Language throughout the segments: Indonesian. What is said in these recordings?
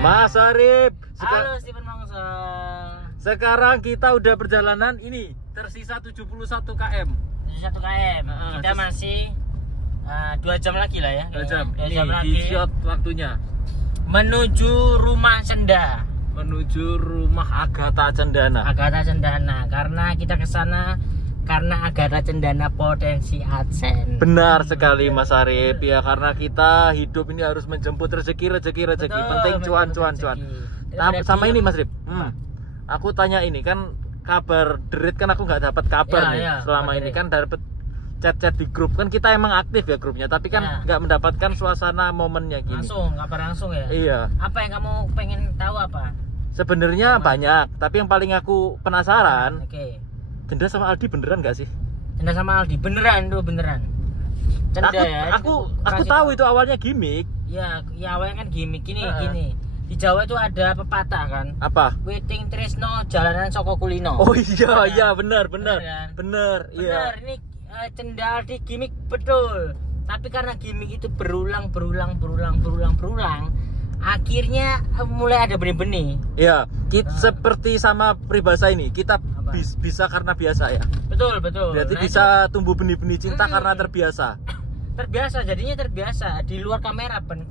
Mas Arif. Halo Steven Mangsa. Sekarang kita udah perjalanan ini tersisa 71 km. 71 km. Kita masih 2 jam lagi lah ya. 2 jam. 2 Ini jam lagi. di shot waktunya. Menuju rumah Cenda. Menuju rumah Agatha Cendana. Agatha Cendana. Karena kita ke sana karena Agatha Cendana potensi adsen. Benar sekali Mas Arif. Ya karena kita hidup ini harus menjemput rezeki. Betul, Penting cuan. Sama ini Mas Arif. Aku tanya ini kan kabar Derit kan aku nggak dapat kabar nih selama ini kan dapat chat-chat di grup kan kita emang aktif ya grupnya tapi kan nggak mendapatkan suasana momennya gini. Kabar langsung ya. Iya. Apa yang kamu pengen tahu apa? Sebenarnya banyak tapi yang paling aku penasaran. Oke. Cenda sama Aldi beneran nggak sih? Cenda sama Aldi beneran tuh beneran. Cenda aku tahu itu awalnya gimmick. Ya awalnya kan gimmick gini. Di Jawa itu ada pepatah kan. Apa? Witing tresno jalanan soko kulino. Oh iya, benar. Kan? Benar, iya. Ini Cenda Aldi gimmick betul. Tapi karena gimmick itu berulang, akhirnya mulai ada benih-benih. Iya, seperti sama peribahasa ini, kita bisa karena biasa ya. Betul. Berarti bisa tumbuh benih-benih cinta karena terbiasa. Jadinya terbiasa di luar kamera, Pen.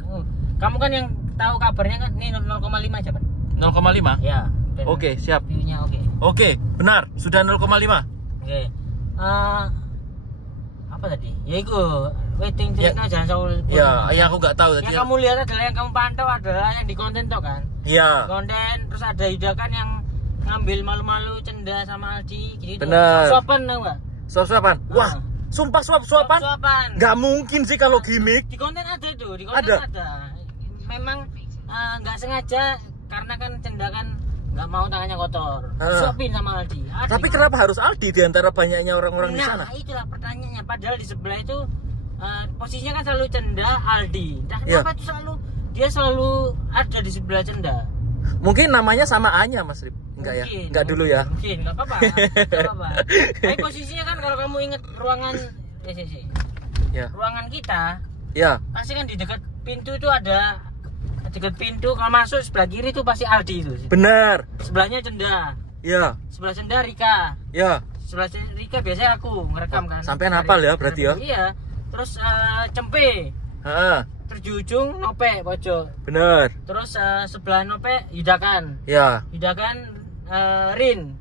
Kamu kan yang tahu kabarnya kan ini 0,5 aja, Pen. 0,5? Ya. Oke, siap. View-nya oke. Oke, benar. Sudah 0,5. Oke. Apa tadi? Ya itu waiting tresno jangan saul. Ya, aku nggak tahu tadi. Yang kamu lihat adalah yang kamu pantau adalah yang di konten toh kan? Iya. Konten terus ada hidakan yang ngambil malu-malu Cenda sama Aldi gitu. Benar. Suapan tau enggak? Suap-suapan. Wah, sumpah suap-suapan. Nggak mungkin sih kalau gimmick. Di konten ada itu, di konten ada. Memang nggak sengaja karena kan Cenda kan nggak mau tangannya kotor. Suapin sama Aldi. Tapi kenapa harus Aldi di antara banyaknya orang-orang di sana? Nah, itulah pertanyaannya. Padahal di sebelah itu posisinya kan selalu Cenda, Aldi. Nah, kenapa itu dia selalu ada di sebelah Cenda? Mungkin namanya sama A-nya Mas Rip. Enggak ya? Enggak dulu ya. Mungkin, enggak apa-apa. Tapi posisinya kan kalau kamu ingat ruangan ruangan kita. Ya. Pasti kan di dekat pintu itu ada kalau masuk sebelah kiri itu pasti Aldi itu. Benar. Sebelahnya Cenda. Iya. Sebelah Cenda Rika. Iya. Sebelah Rika biasanya aku ngerekam kan. Sampai hafal ya berarti ya. Iya. Terus Cempe. Terus di ujung Nope pojok. Benar. Terus sebelah Nope Hidakan. Ya. Hidakan Rin.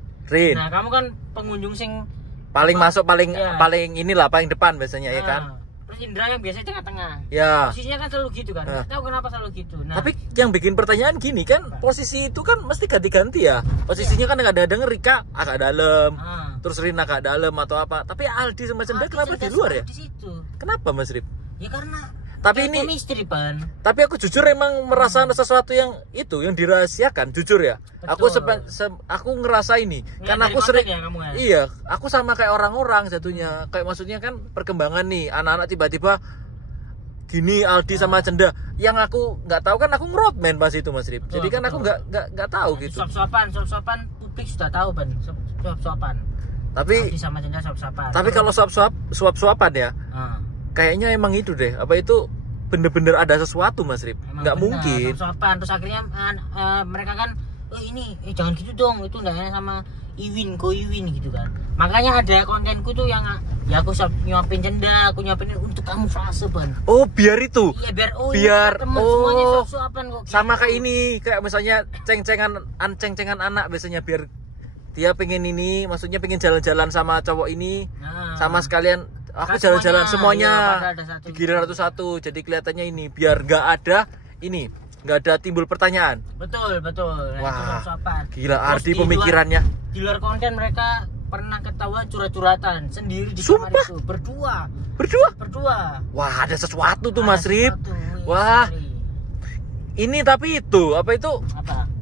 Nah, kamu kan pengunjung sing paling masuk paling inilah paling depan biasanya ya kan. Terus Indra yang biasanya tengah-tengah. Ya. Posisinya kan selalu gitu kan. Nggak tahu kenapa selalu gitu. Nah, tapi yang bikin pertanyaan gini kan, posisi itu kan mesti ganti-ganti ya. Posisinya kan kadang-kadang Rika agak dalam. Terus Rin agak dalam atau apa. Tapi Aldi sama Cenda kenapa di luar ya? Di situ. Kenapa Mas Rip? Ya karena ini misteri, Pan. Tapi aku jujur emang merasa sesuatu yang dirahasiakan, jujur ya. Betul. Aku ngerasa ini karena aku sering iya, aku sama kayak orang-orang jatuhnya. Kayak maksudnya kan perkembangan nih, anak-anak tiba-tiba gini Aldi sama Cenda. Yang aku nggak tahu kan aku ngeroadman pas itu Mas Rip. Jadi kan aku nggak tahu gitu. Suap-suapan publik sudah tahu, Pan. Suap-suapan. Tapi Aldi sama Cenda suap-suapan. Tapi kalau suap-suapan ya. Kayaknya emang itu deh, apa itu bener-bener ada sesuatu Mas Rip. Nggak mungkin. Terus akhirnya mereka kan ini jangan gitu dong, itu nggak enak sama Iwin gitu kan. Makanya ada kontenku tuh yang ya aku nyuapin Cenda, aku nyuapin untuk kamuflase Ban. Oh biar itu. Iya biar semuanya suap-suapan kok. Gitu. Sama kayak ini, kayak misalnya ceng-cengan anak biasanya biar dia pengen ini, maksudnya pengen jalan-jalan sama cowok ini, sama sekalian aku jalan-jalan semuanya giliran satu-satu, jadi kelihatannya ini biar nggak ada timbul pertanyaan. Betul. Nah, wah, itu gila Ardi pemikirannya. Di luar konten mereka pernah ketahuan curhat-curhatan sendiri di kamar itu berdua. Wah, ada sesuatu tuh Mas Rip. Wah, ini tapi itu apa?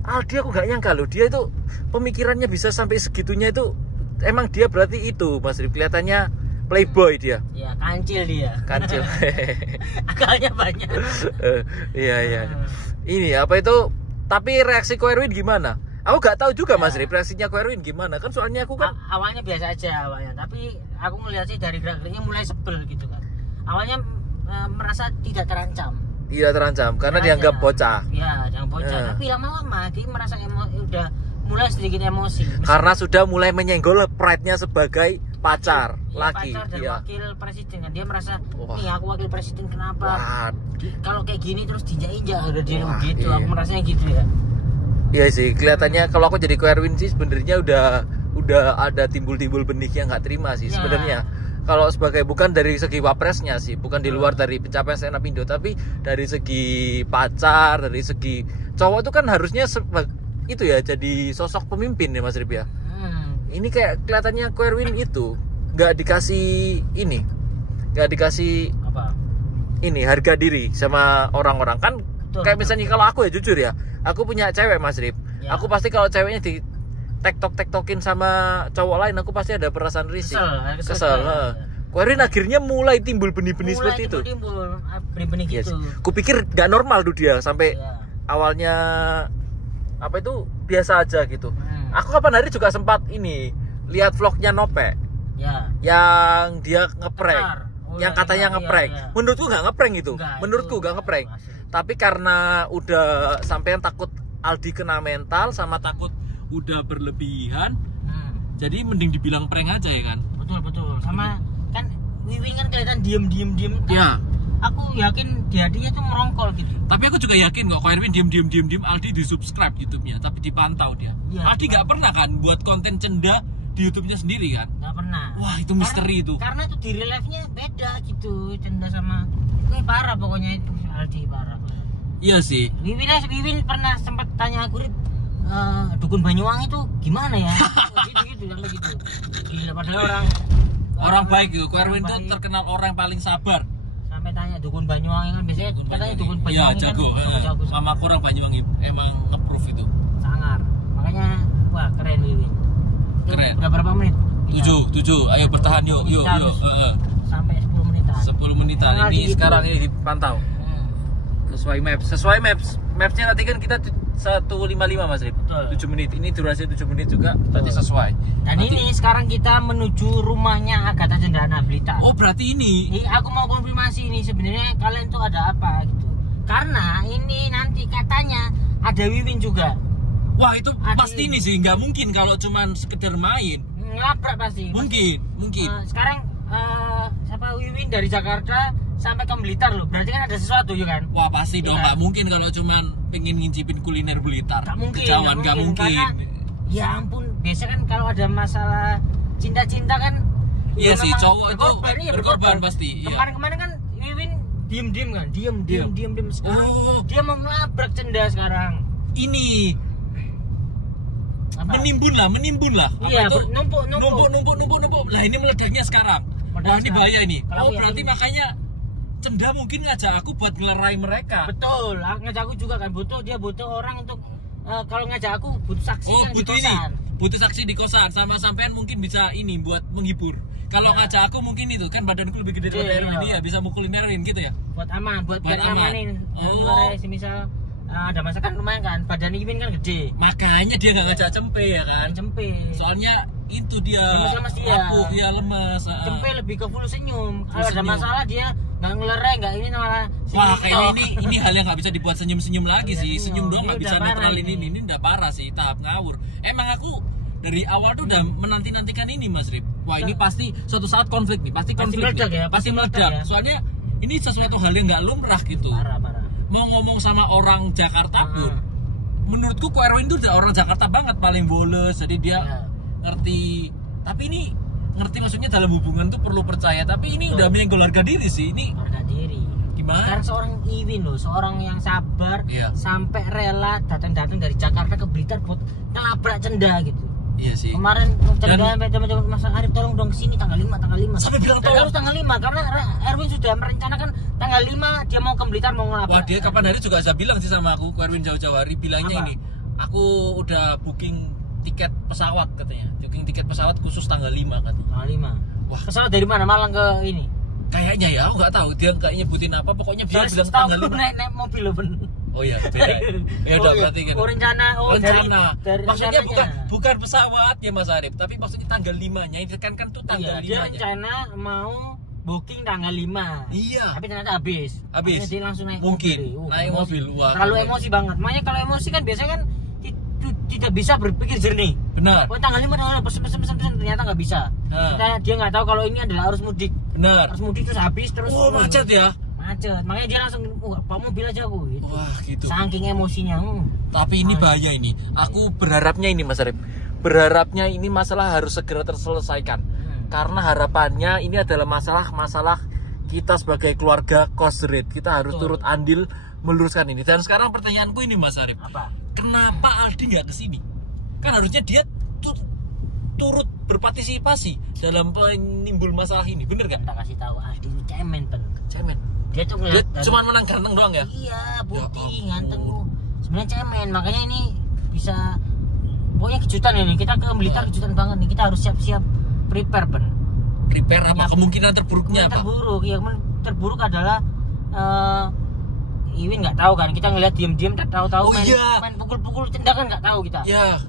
Aldi aku nggak nyangka loh, dia itu pemikirannya bisa sampai segitunya itu. Emang dia berarti itu Mas Rip, kelihatannya playboy dia. Iya, kancil. Akalnya banyak. Iya. Ini apa itu? Tapi reaksi Ko Erwin gimana? Aku gak tahu juga Mas Rip, reaksinya Ko Erwin gimana? Kan soalnya aku kan awalnya biasa aja tapi aku ngelihat sih dari gerak-geriknya mulai sebel gitu kan. Awalnya merasa tidak terancam. Tidak terancam karena dianggap bocah. Ya, dianggap bocah. Tapi lama-lama dia merasa udah mulai sedikit emosi. Karena sudah mulai menyenggol pride-nya sebagai pacar laki. Pacar dan wakil presiden kan. Dia merasa, nih aku wakil presiden kenapa? Kalau kayak gini terus diinjak-injak udah dia begitu. Aku merasanya gitu ya. Iya sih, kelihatannya kalau aku jadi Erwin sih sebenarnya udah ada timbul-timbul benih yang nggak terima sih sebenarnya. Kalau sebagai bukan dari segi wapresnya sih, bukan di luar dari pencapaian stand up Indo, tapi dari segi pacar, dari segi cowok itu kan harusnya itu ya jadi sosok pemimpin ya Mas Rip ya. Ini kayak kelihatannya Erwin itu nggak dikasih apa? Ini harga diri sama orang-orang kan. Kayak misalnya kalau aku ya jujur ya, aku punya cewek Mas Rip. Aku pasti kalau ceweknya di tektokin sama cowok lain, aku pasti ada perasaan risih, kesel. Erwin akhirnya mulai timbul benih-benih seperti itu. Benih-benih gitu. Kupikir gak normal tuh dia sampai awalnya apa itu biasa aja gitu. Aku kapan hari juga sempat ini lihat vlognya Nope. Yang dia ngeprank. Yang katanya ngeprank. Menurutku nggak ngeprank itu. Menurutku nggak ngeprank. Tapi karena udah sampean takut Aldi kena mental sama takut udah berlebihan, jadi mending dibilang prank aja ya kan. Betul. Sama kan Wiwi kan kelihatan diem. Ya. Aku yakin dia tuh merongkol gitu. Tapi aku juga yakin kok Erwin diem Aldi di subscribe YouTube-nya, tapi dipantau dia. Aldi nggak pernah kan buat konten cenda di YouTube-nya sendiri kan? Nggak pernah. Wah itu misteri itu. Karena tuh di real life-nya beda gitu, cenda sama parah pokoknya itu Aldi parah. Iya sih. Wiwin pernah sempat tanya aku, dukun Banyuwangi itu gimana ya? gitu sampai gitu. Gila, padahal orang baik gitu. Erwin tuh terkenal orang paling sabar. Sampai tanya dukun Banyuwangi kan biasanya katanya dukun Banyuwangi jago. Jago. Sama aku orang Banyuwangi emang nge-proof itu. Sangar. Makanya wah keren Wiwin. Keren. Udah berapa menit? 7. Ayo bertahan yuk. Sampai 10 menitan. 10 menitan. Ini sekarang ini dipantau. Sesuai maps. Mapsnya nanti kan kita 155 Mas Rip. 7 menit. Ini durasi 7 menit juga berarti sesuai. Dan nanti, ini sekarang kita menuju rumahnya Agatha Cendana Blitar. Oh, berarti ini. Aku mau konfirmasi ini sebenarnya kalian tuh ada apa gitu. Karena ini nanti katanya ada Wiwin juga. Wah, itu pasti ini sih, nggak mungkin kalau cuman sekedar main. Ngelabrak pasti. Mungkin. Sekarang siapa Wiwin dari Jakarta sampai ke Blitar loh, berarti kan ada sesuatu ya kan? Wah pasti dong, nggak mungkin kalau cuman pengen ngincipin kuliner Blitar. Nggak mungkin. Karena, ya ampun, biasa kan kalau ada masalah cinta-cinta kan. Iya sih, cowok itu berkorban pasti. Kemarin kan Wiwin diem kan, diem. Sekarang dia mau melabrak Cenda sekarang. Ini menimbun lah. Iya, numpuk. Lah ini meledaknya sekarang. Wah ini bahaya ini. Berarti makanya Cenda mungkin ngajak aku buat ngelerai mereka. Betul, ngajak aku juga kan dia butuh orang untuk kalau ngajak aku butuh saksi kan di kosan. Butuh saksi di kosan sama sampean mungkin bisa ini buat menghibur. Kalau ngajak aku mungkin itu kan badanku lebih gede daripada Erwin dia bisa mukulin Erwin gitu ya. Buat amanin. Semisal ada masakan lumayan kan, badan Imin kan gede. Makanya dia nggak ngajak Cempe ya kan. Soalnya itu dia lemes. Cempe lebih ke full senyum. Kalau ada masalah dia nggak ngelerai, nggak ini malah. Wah kayaknya ini hal yang nggak bisa dibuat senyum lagi sih. Senyum doang nggak bisa netralin ini udah parah sih, tahap ngawur. Emang aku dari awal tuh udah menanti-nantikan ini Mas Rip. Wah ini pasti suatu saat konflik nih, pasti meledak. Soalnya ini sesuatu hal yang nggak lumrah gitu. Parah. Mau ngomong sama orang Jakarta pun, menurutku Erwin tuh orang Jakarta banget, paling boles, jadi dia ngerti. Tapi ini ngerti maksudnya dalam hubungan tuh perlu percaya. Tapi ini udah menyenggol harga diri sih ini. Harga diri. Gimana? Sekarang seorang Iwin loh, seorang yang sabar sampai rela datang dari Jakarta ke Blitar buat ngelabrak Cenda gitu. Iya sih. Kemarin Cenda sampai coba Mas Arif tolong dong kesini tanggal 5. Sampai bilang harus tanggal 5 karena Erwin sudah merencanakan tanggal 5 dia mau ke Blitar mau ngelabrak. Wah dia kapan hari juga saya bilang sih sama aku, Erwin jauh-jauh hari bilangnya ini. Aku udah booking tiket pesawat katanya. Booking tiket pesawat khusus tanggal 5 katanya. Tanggal 5. Wah, pesawat dari mana? Malang ke ini? Kayaknya ya, aku nggak tahu dia kayak nyebutin apa, pokoknya dia bilang tanggal 5. Naik mobil loh, Ben. Oh iya, beda. Ya udah berarti kan. Rencana. Dari maksudnya bukan pesawat ya Mas Arif, tapi maksudnya tanggal 5-nya. Itu kan tuh tanggal 5-nya. Dia rencana mau booking tanggal 5. Iya. Tapi ternyata habis. Dia langsung naik mungkin mobil. naik mobil. Wah, terlalu emosi banget. Makanya kalau emosi kan biasanya kan tidak bisa berpikir jernih. Benar. Oh, tanggal 5 pesen ternyata nggak bisa. Dia nggak tahu kalau ini adalah arus mudik. Benar. Arus mudik terus habis terus. Oh, macet ya. Macet. Makanya dia langsung bawa mobil aja aku gitu. Wah, gitu. Saking emosinya. Tapi ini bahaya ini. Aku berharapnya ini Mas Arif. Berharapnya ini masalah harus segera terselesaikan. Karena harapannya ini adalah masalah kita sebagai keluarga Kosrit. Kita harus turut andil meluruskan ini. Dan sekarang pertanyaanku ini Mas Arif. Apa? Kenapa Aldi nggak kesini? Kan harusnya dia turut berpartisipasi dalam penimbul masalah ini. Bener gak? Kita kasih tahu Aldi itu cemen. Dia tuh Dia cuma menang ganteng doang ya? Iya, bukti ganteng lu. Sebenarnya cemen, makanya ini bisa pokoknya kejutan ini. Kita ke Blitar kejutan banget nih. Kita harus siap-siap prepare, Ben. Prepare apa? Kemungkinan terburuknya apa? Terburuk adalah Iwin nggak tahu kan. Kita ngeliat diem-diem tahu-tahu main pukul-pukul tendangan nggak tahu kita. Iya.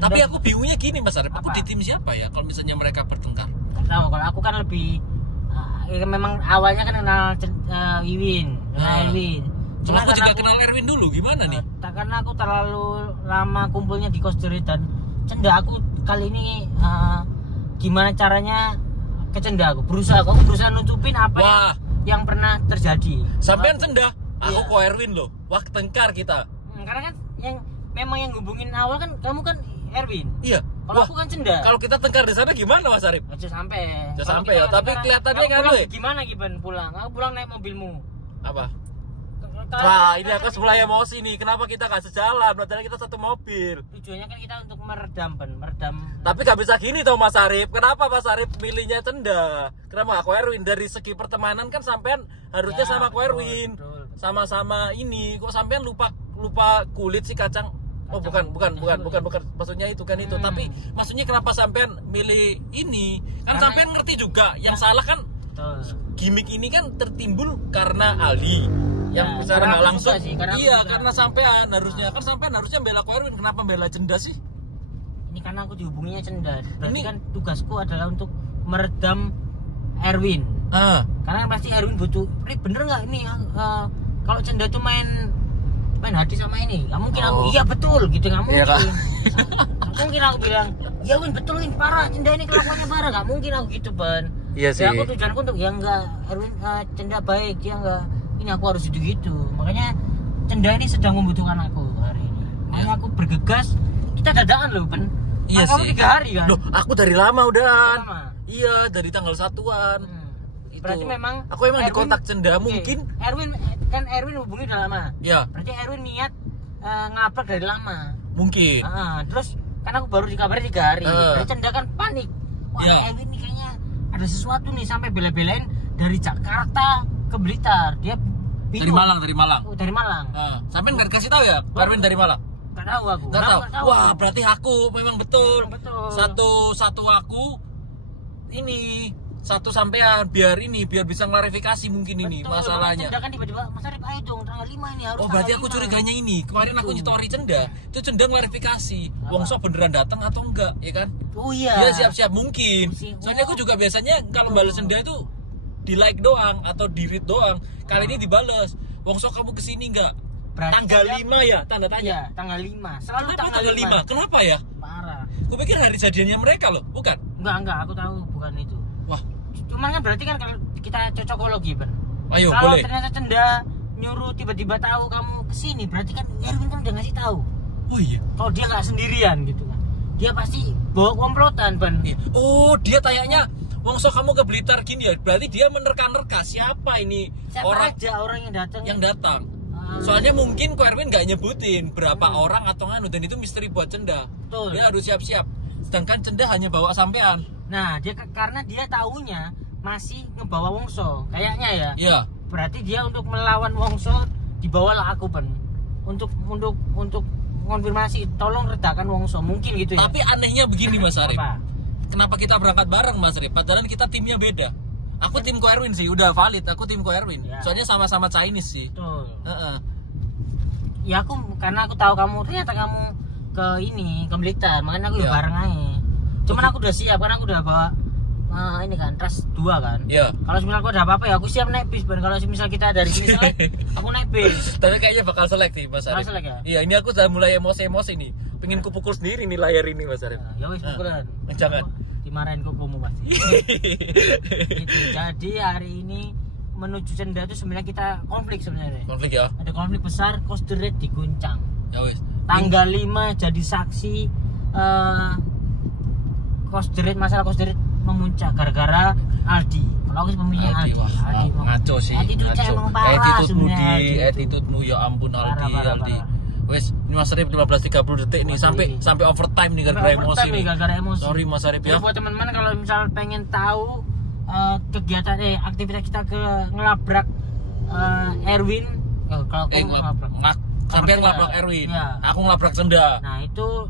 Tapi aku bingungnya gini Mas Arif. Aku di tim siapa ya kalau misalnya mereka bertengkar? Nggak tahu. Kalau aku kan lebih memang awalnya kan kenal Iwin, Erwin. Cuma aku juga kenal Erwin dulu, gimana nih? Karena aku terlalu lama kumpulnya di Kosrit dan Cenda. Aku kali ini gimana caranya ke Cenda. Aku berusaha nutupin apa yang pernah terjadi. Sampean Cenda, aku kok Erwin loh. Waktu tengkar kita. Karena kan yang hubungin awal kan kamu kan Erwin. Iya. Kalau aku kan Cenda. Kalau kita tengkar di sana gimana Mas Arif? Aja sampai ya, tapi kelihatannya kan gimana Giban pulang? Aku pulang naik mobilmu. Apa? Wah, ini aku sebelah emosi nih. Kenapa kita gak sejalan? Padahal kita satu mobil. Tujuannya kan kita untuk meredam. Tapi gak bisa gini tau Mas Arif. Kenapa Mas Arif milihnya Cenda? Kenapa aku Erwin? Dari segi pertemanan kan sampean harusnya sama aku Erwin. Sama-sama ini. Kok sampean lupa kulit si kacang? Oh bukan. Maksudnya itu kan itu. Tapi maksudnya kenapa sampean milih ini? Kan sampean ngerti juga. Yang salah kan gimmick ini kan tertimbul karena Ali. Yang secara nggak langsung. Karena sampean harusnya bela ko Erwin. Kenapa bela Cenda sih? Ini karena aku dihubunginya Cenda. Berarti kan tugasku adalah untuk meredam Erwin. Karena pasti Erwin butuh. Bener nggak ini? Kalau Cenda tuh main hati sama ini, nggak mungkin aku iya betul gitu, nggak mungkin. Nggak mungkin aku bilang ya Win betul ini parah, Cenda ini kelakuannya parah, nggak mungkin aku gitu Ben. Iya sih. Ya, aku tujuanku untuk ya enggak Erwin Cenda baik, dia enggak ini aku harus gitu. Makanya Cenda ini sedang membutuhkan aku hari ini. Makanya aku bergegas. Kita dadakan loh Ben. Iya kamu 3 hari kan? Loh, aku dari lama udah. Iya, dari tanggal 1-an. Berarti memang aku emang di kontak Cenda mungkin. Erwin hubungi udah lama. Iya. Berarti Erwin niat ngabrak dari lama. Mungkin. Terus kan aku baru dikabari 3 hari. Berarti Cenda kan panik. Wah, Erwin ini kayaknya ada sesuatu nih, sampai bela-belain dari Jakarta ke Blitar. Dia dari Malang. Oh, dari Malang. Sampai nggak dikasih tahu ya, Erwin dari Malang? Nggak tahu aku. Nggak tahu. Wah, berarti aku memang betul. Satu aku ini satu sampean biar bisa klarifikasi mungkin ini masalahnya. Cenda kan tiba-tiba Mas Arif ayo dong tanggal 5 ini harus. Oh, berarti aku curiganya ini. Kemarin aku nyetori Cenda, itu Cenda klarifikasi. Wongso beneran datang atau enggak, ya kan? Oh iya. Dia siap-siap mungkin. Soalnya aku juga biasanya kalau balas Cenda itu di like doang atau di read doang. Kali ini dibales. Wongso kamu kesini enggak? Tanggal 5 ya, tanda tanya. Iya, tanggal 5. Selalu tanggal 5. Kenapa ya? Parah. Aku pikir hari jadiannya mereka loh, bukan? Enggak, aku tahu bukan itu. Wah, cuman kan berarti kan kalau kita cocokologi Ben. Ayo, kalau boleh. Ternyata Cenda nyuruh tiba-tiba tahu kamu kesini, berarti kan Erwin kan udah ngasih tahu. Oh iya. Kalau dia nggak sendirian gitu kan, dia pasti bawa komplotan Ben. Oh, dia tayaknya Wongso kamu ke Blitar gini ya, berarti dia menerka-nerka siapa ini orang yang datang. Soalnya mungkin Ko Erwin nggak nyebutin berapa orang atau nganu, dan itu misteri buat Cenda. Betul. Dia harus siap-siap. Sedangkan Cenda hanya bawa sampean. Nah, karena dia taunya masih ngebawa Wongso, kayaknya ya. Iya. Berarti dia untuk melawan Wongso dibawalah aku Ben. Untuk konfirmasi, tolong redakan Wongso, mungkin gitu ya. Tapi anehnya begini Mas Arif. Apa? Kenapa kita berangkat bareng Mas Arif? Padahal kita timnya beda. Aku tim Ko Erwin sih, udah valid. Aku tim Ko Erwin. Ya. Soalnya sama-sama Chinese sih. Betul. Ya karena aku tahu ternyata kamu ke Blitar, makanya aku bareng aja. Cuman aku udah siap karena aku udah bawa ini kan trust 2 kan. Iya. Kalau misal aku ada apa-apa ya aku siap naik bis. Kalau misal kita dari sini selek, aku naik bis. Tapi kayaknya bakal selek sih Mas Arif. Selek ya? Iya, ini aku udah mulai emosi nih. Pengen kupukul sendiri nih layar ini Mas Arif. Ya wis pukulan. Jangan. Dimarahin kukumu pasti. Itu. Jadi hari ini menuju Cenda itu sebenarnya kita konflik sebenarnya. Konflik ya? Ada konflik besar, cost the rate diguncang. Ya wis. Tanggal 5 jadi saksi masalah cost the rate memuncak gara-gara Aldi. Kalau aku pemilih Aldi. Ngaco sih. Attitude-mu ya ampun Aldi. Wes, ini Mas Arif 15:30 detik nih sampai overtime nih gara-gara emosi nih. Sorry Mas Arif ya. Buat teman-teman kalau misal pengen tahu kegiatan aktivitas kita ke ngelabrak Erwin, kalau sampai ngelabrak Erwin. Ya. Aku ngelabrak Cenda. Nah, itu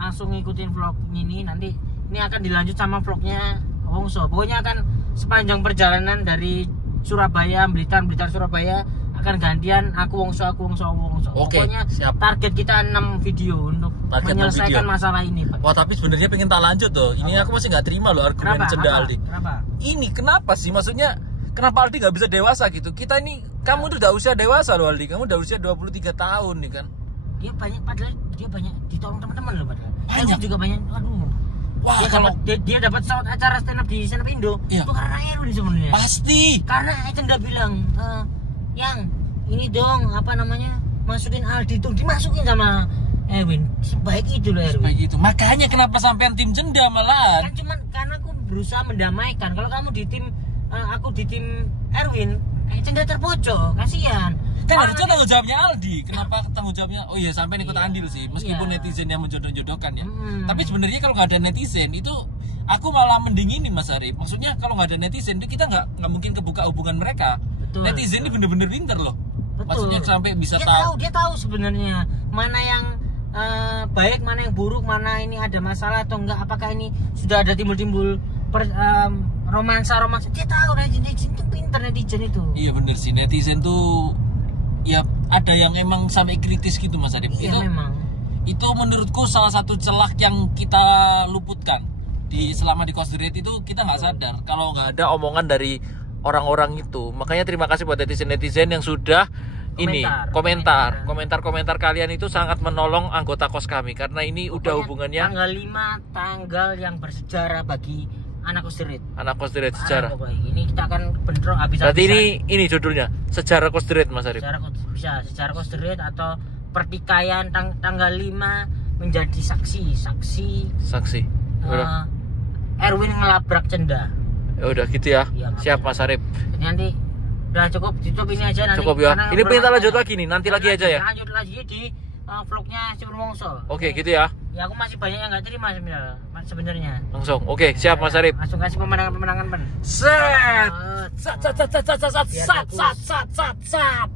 langsung ngikutin vlog ini nanti ini akan dilanjut sama vlognya Wongso. Pokoknya akan sepanjang perjalanan dari Surabaya, Blitar Surabaya akan gantian aku Wongso. Oke, pokoknya siap. Target kita 6 video untuk menyelesaikan masalah ini, Pak. Wah, tapi sebenarnya pengen tak lanjut tuh. Ini aku masih nggak terima loh argumen Cenda Aldi. Kenapa? Ini kenapa sih? Maksudnya kenapa Aldi nggak bisa dewasa gitu? Kita ini, kamu tuh udah usia dewasa loh Aldi. Kamu udah usia 23 tahun nih kan. Dia banyak ditolong teman-teman loh padahal. Banyak juga banyak. Aduh. Wah, dia dapat acara stand up di Stand Up Indo. Iya. Itu karena Erwin sebenarnya. Pasti. Karena Cenda bilang, yang ini dong apa namanya? Masukin Aldi tuh, dimasukin sama Erwin. Sebaik itu loh Erwin. Sebaik itu. Makanya kenapa sampean tim Cenda malahan? Kan cuman karena aku berusaha mendamaikan. Kalau kamu di tim aku di tim Erwin, Cenda terpojok, kasihan. Kan harusnya tanggung jawabnya Aldi. Kenapa tanggung jawabnya? Oh iya, sampai ikut andil sih. Meskipun netizen yang menjodoh-jodohkan ya. Tapi sebenarnya kalau nggak ada netizen itu aku malah mending ini Mas Arif. Maksudnya kalau nggak ada netizen itu kita nggak mungkin kebuka hubungan mereka. Netizen ini bener-bener pinter loh. Betul. Maksudnya sampai bisa dia tahu sebenarnya mana yang baik, mana yang buruk, mana ini ada masalah atau enggak, apakah ini sudah ada timbul romansa. Dia tahu netizen itu pinter netizen itu. Iya bener sih, netizen tuh ya ada yang emang sampai kritis gitu Mas Arif. Iya, memang. Itu menurutku salah satu celah yang kita luputkan selama di Cost the Rate itu. Kita nggak sadar kalau nggak ada omongan dari orang-orang itu. Makanya terima kasih buat netizen yang sudah komentar kalian itu sangat menolong anggota kos kami karena ini pokoknya udah hubungannya tanggal 5 tanggal yang bersejarah bagi anak Cost the Rate sejarah. Ini kita akan bentrok habis. Berarti ini judulnya sejarah Cost the Rate Mas Arif. Sejarah Cost the Rate atau pertikaian tanggal 5 menjadi saksi. Erwin ngelabrak Cenda. Ya udah gitu ya. Siap Mas Arif. Nanti udah cukup ini aja nanti. Cukup ya. Ini perintah lanjut lagi nih, nanti lagi aja ya. Lanjut lagi di vlognya si Wongso. Oke, gitu ya. Ya aku masih banyak yang nggak terima sebenarnya. Langsung. Oke, siap Mas Arif. Langsung kasih pemenangan Set. Sat.